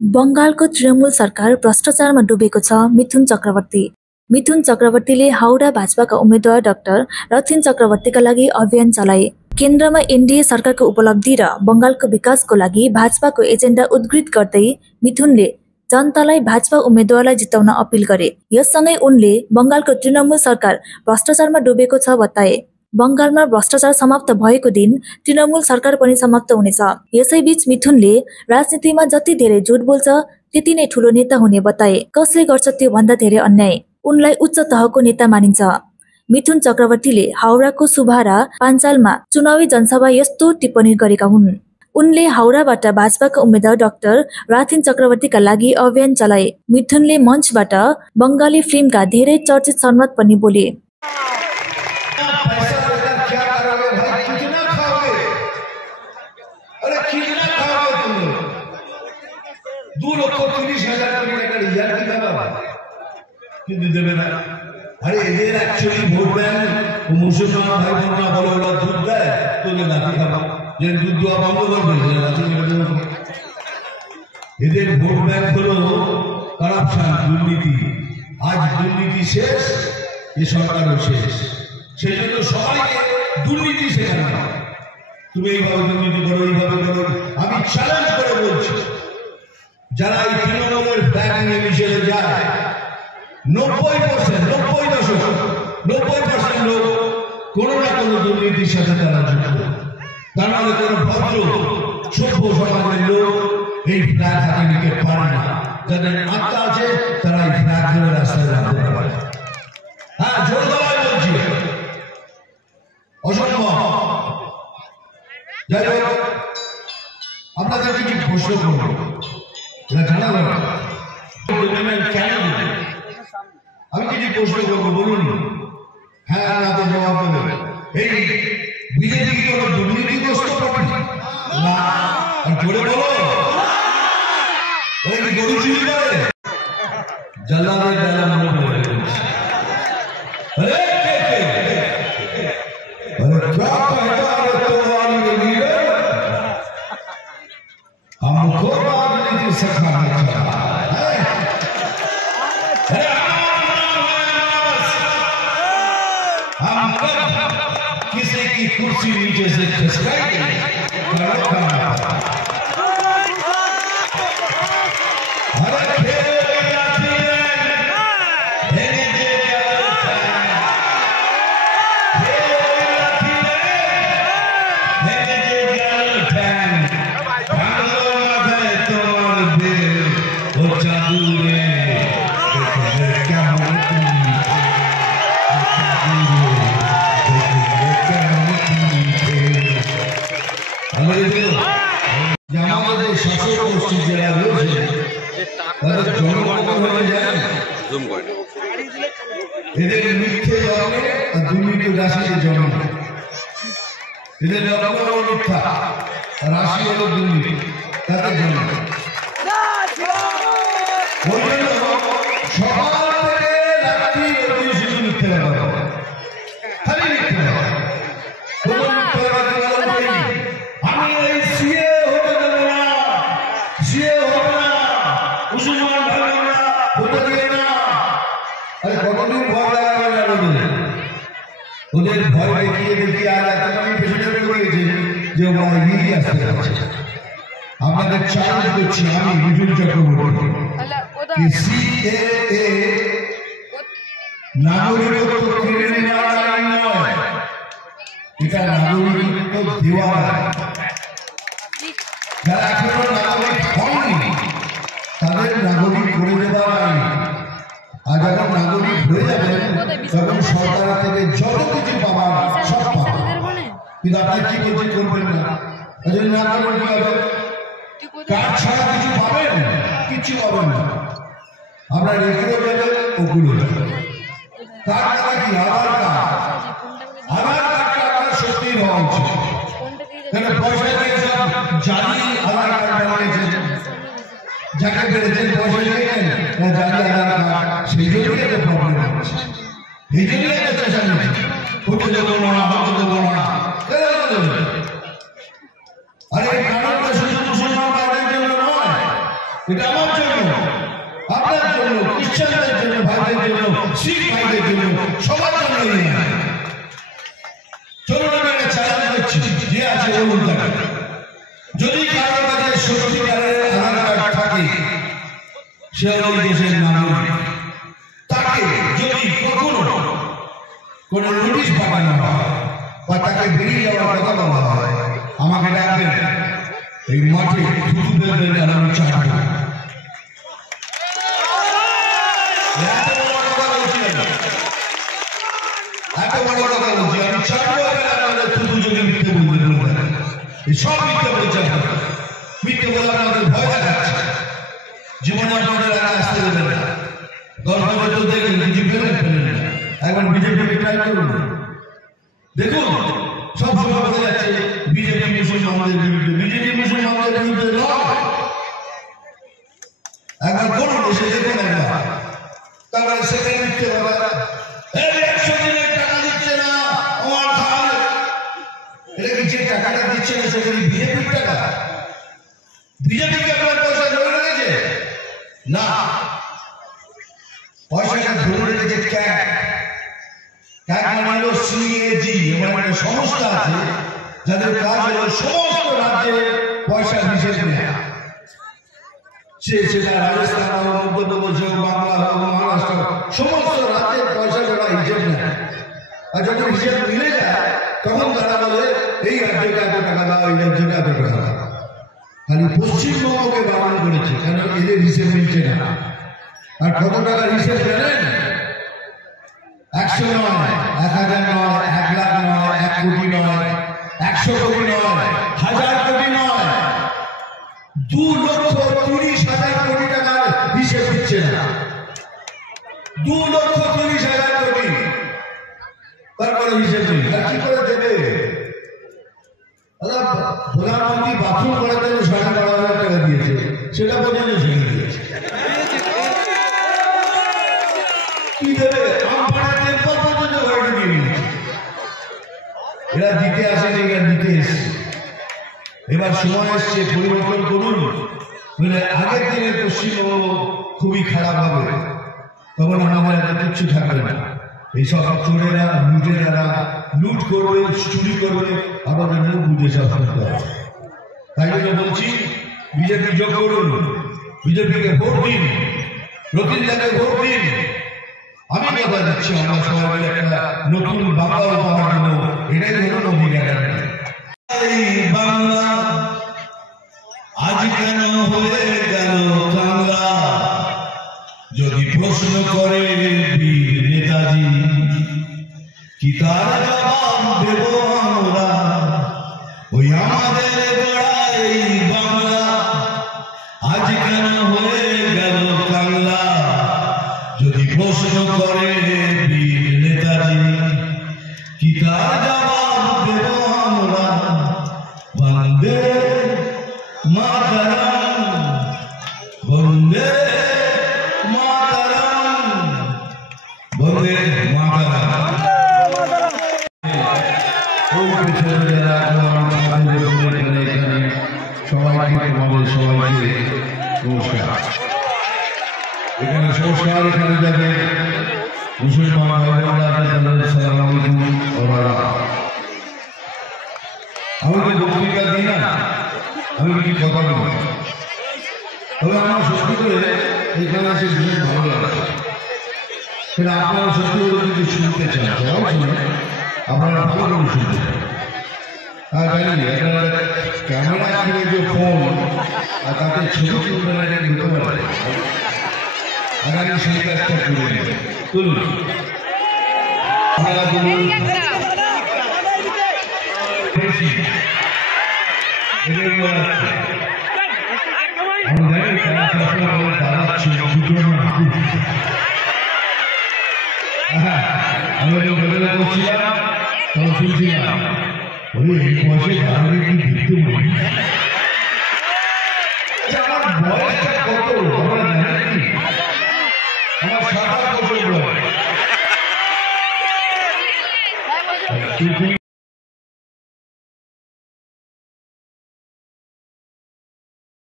बंगालको तृणमूल सरकार भ्रष्टाचारमा डुबेको छ। मिथुन चक्रवर्तीले हाउडा भाजपाका उम्मेद्वार डाक्टर रथिन चक्रवर्तीका लागि अभियान चलाए। केन्द्रमा एनडीए सरकारको उपलब्धि र बंगालको विकासको लागि भाजपाको एजेन्डा उद्धृत गर्दै मिथुनले जनतालाई भाजपा उम्मेद्वारलाई जिताउन अपील गरे। यससँगै उनले बंगालको तृणमूल सरकार भ्रष्टाचारमा डुबेको छ बताए। बंगालमा भ्रष्टाचार समाप्त भएको दिन तृणमूल सरकार पनि समाप्त हुनेछ। यसैबीच मिथुनले राजनीतिमा जति धेरै झुट बोल्छ त्यति नै ठूलो नेता हुने बताए। कसले गर्छ त्यो भन्दा धेरै अन्याय, उनलाई उच्च तहको नेता मानिन्छ। मिथुन चक्रवर्तीले हाउडाको सुभारा पाञ्चालमा चुनावी जनसभा यस्तो टिप्पणी गरेका हुन्। उनले हाउडाबाट भाजपाका उम्मेद्वार डाक्टर राथिन चक्रवर्तीका लागि अभियान चलाए। मिथुनले मञ्चबाट बंगाली फिल्मका धेरै चर्चित संवाद पनि बोले। কিন্তু দেবে না। আরে এদের অ্যাকচুয়ালি ভোট ব্যাংক মুসলমান ভাই বোনরা বলে ওরা দুধ দেয়, তোদের লাঠি খাবো, যে দুধ দেওয়া বন্ধ করবে, লাঠি খাবে। এদের ভোট ব্যাংক হলো কারাপশন, দুর্নীতি। আজ দুর্নীতি শেষ, এ সরকারও শেষ। সেই জন্য সবাইকে দুর্নীতি শেখানো। তুমি এইভাবে দুর্নীতি করো, এইভাবে করো। আমি চ্যালেঞ্জ করে বলছি, যারা এই তৃণমূলের ব্যাংক নিয়ে মিশেলে যায় 90% লোক কোনো না কোনো দুর্নীতির সাথে তারা যুক্ত। তার মানে কোনো ভদ্র সভ্য সমাজের লোক এই ফ্ল্যাগ হাতে নিতে পারে না। যাদের আত্মা আছে তারা এই ফ্ল্যাগ ধরে রাস্তায় নামতে পারে। হ্যাঁ, জোর গলায় বলছি, অসম্ভব। যাই হোক, আপনাদের কিছু প্রশ্ন করবো, এটা জানাবেন কেন আমি কিছু প্রশ্ন করবো, বলুন। হ্যাঁ না তো জবাব দেবে। এই বিজেপি কি কোনো দুর্নীতিগ্রস্ত পার্টি না? জোরে বলো, কি গরু চুরি করে? জ্বালাবে জ্বালা মনে পড়ে हमको राजनीति सिखाना चाहता है। हम किसी की कुर्सी नीचे से खिसकाएंगे। এদের মিথ্যে জন্মে আর দুর্নীতি রাশিতে জন্মে। এদের জন্ম হলো মিথ্যা, রাশি হলো দুর্নীতি, তাদের জন্ম। সকাল থেকে রাত্রি অবধি শুধু মিথ্যে কথা, খালি মিথ্যে কথা। আমি এই সিএ হতে দেবো না, সিএ হবে না, মুসলমান ভাইরা হতে দেবে না। আরে কতদিন ভয় লাগাবে না ওদের ভয় দেখিয়ে আর এতটাই পেছনে পড়ে গেছে যে ওরা এগিয়ে আসতে পারছে। আমাদের চ্যালেঞ্জ করছি আমি মিঠুন চক্রবর্তী, সিএএ নাগরিকত্ব কেড়ে নেওয়ার আইন নয়, এটা নাগরিকত্ব দেওয়ার আইন। যারা এখনো নাগরিক হয়নি তাদের নাগরিক করে দেওয়ার আইন। আর যখন নাগরিক হয়ে যাবেন তখন সরকার থেকে যত কিছু পাওয়ার সব পাবেন। কিন্তু আপনি কি কিছু করবেন না, যদি না করেন কি হবে? কার্ড ছাড়া কিছু পাবেন? কিছু পাবেন না। আমরা রেখেও যাবেন, ওগুলো কার্ড কি আধার কার্ড? আধার কার্ডটা আপনার সত্যি হওয়া উচিত। কেন পয়সা দিয়ে সব জালি আধার কার্ড বানিয়েছে, যাকে পেরেছেন পয়সা দিয়েছেন জালি আধার কার্ড, সেই জন্যই একটা প্রবলেম হচ্ছে। এই জন্যই একটা চেষ্টা নিচ্ছে, হতে দেবো না, হতে দেবো না। আরে এই কারণটা শুধু মুসলমান ভাইদের জন্য নয়, এটা আমার জন্য, আপনার জন্য, খ্রিস্টানদের জন্য, ভাইদের জন্য, শিখ ভাইদের জন্য, সবার জন্য এই আইন। চলুন আমি একটা চ্যালেঞ্জ করছি, যে আছে বলুন তাকে, যদি কারোর কাছে সত্যিকারের আধার কার্ড থাকে, সে ওই দেশের নাগরিক, তাকে যদি কখনো কোনো নোটিশ পাঠানো হয় বা তাকে বেরিয়ে যাওয়ার কথা বলা হয়, আমাকে ডাকবেন, এই মাঠে থুতু ফেলবেন আর আমি চাটব। এত বড় কথা বলছি আমি চাটবো। আপনাদের থুতু যদি মিথ্যে বলতে বলতে এই সব মিথ্যে বলছে, মিথ্যে বলে আপনাদের ভয় দেখাচ্ছে, জীবনে আপনাদের আগে আসতে দেবেন না। গল্প তো দেখলেন, কিছু ফেলেন না, এখন বিজেপিকে ট্রাই করুন, দেখুন সব সময় বলে যাচ্ছে বিজেপি মুসলমানদের বিরুদ্ধে। বিজেপি মুসলমানদের বিরুদ্ধে নয়, একবার কোন দেশে দেখুন একবার, তারপরে সেখানে মিথ্যে কথা, 100 দিনের টাকা দিচ্ছে না আমার খাল, এটা কি যে টাকাটা দিচ্ছে না সেটা কি বিজেপির টাকা? বিজেপিকে আপনার পয়সা ধরে রেখেছে না, পয়সাটা ধরে রেখেছে ক্যাগ। ক্যাগ মানে হলো CAG, এমন একটা সংস্থা আছে যাদের কাজ হলো সমস্ত রাজ্যে পয়সা হিসেব নেওয়া। সেটা রাজস্থান হোক, মধ্যপ্রদেশ হোক, বাংলা হোক, মহারাষ্ট্র, সমস্ত রাজ্যের পয়সা তারা হিসেব নেয়। আর যখন হিসেব মিলে যায় তখন তারা বলে এই রাজ্যকে এত টাকা দাও, এই রাজ্যকে এত টাকা দাও। খালি পশ্চিমবঙ্গকে বারণ করেছে, কেন এদের হিসেব মিলছে না। আর কত টাকার হিসেব জানেন? 100 নয়, 1000 নয়, 1 লাখ নয়, 1 কোটি নয়, 100 কোটি নয়, 1000 কোটি নয়, 2,30,000 কোটি টাকার হিসেব দিচ্ছে না। 2,30,000 কোটি, তারপরে হিসেব নেই, কি করে দেবে? প্রধানমন্ত্রী বাথরুম করার জন্য 12,500 টাকা দিয়েছে, সেটা পর্যন্ত ছেড়ে দিয়েছে। কি দেবে? এরা দিতে আসেনি, এরা দিতে এসছে। এবার সময় এসছে, পরিবর্তন করুন। আগের দিনের পশ্চিমবঙ্গ খুবই খারাপ হবে, তখন আমাদের কিচ্ছু থাকবে না। এইসব চোরেরা, লুটেরা লুট করবে, চুরি করবে, আমাদের মুখ বুঝে সব করতে হবে। তাই জন্য বলছি, বিজেপি যোগ করুন, বিজেপিকে ভোট দিন, রতিনদাকে ভোট দিন। আমি কথা দিচ্ছি, আমরা সবাই মিলে একটা নতুন বাংলা উপহার দেব, এটাই হলো মোদী গ্যারান্টি। এই বাংলা আজ কেন হয়ে গেল কাংলা, যদি প্রশ্ন করে বীর নেতাজি, কি তার জবাব দেব আমরা? ওই আমাদের গড়া এই বাংলা আজ কেন হয়ে গেল কাংলা, যদি প্রশ্ন করে বীর নেতাজি, কি তার জবাব দেব আমরা? বন্দে মাতরম, বন্দে মাতরম, বন্দে মাতরম। সবাইকে নমস্কার। এখানে সংস্কার, এখানে যাবে মুসলমান আমি তো বক্তৃতা দিই না, আমি কি কথা বলি, তবে আমার সত্যি করে এখানে এসে ভীষণ ভালো লাগছে। সেটা আপনারা সত্যি করে যদি শুনতে চান, সবাই শুনে আপনারা ভালো করে শুনতে চান। জানি আপনারা ক্যামেরা কিনে যে ফোন আর তাতে ছবি তুলবেন, এটা নিতে পারে। আগামী সেই কাজটা করে নেবেন, তুলুন আপনারা তুলুন। আমি বদলে করছিলাম, তখন শুনছিলাম এই বয়সে দাঁড়িয়ে কি দেখতে পারি। আমার বয়সটা কত আমরা জানি, আমার 7 বছর বয়স।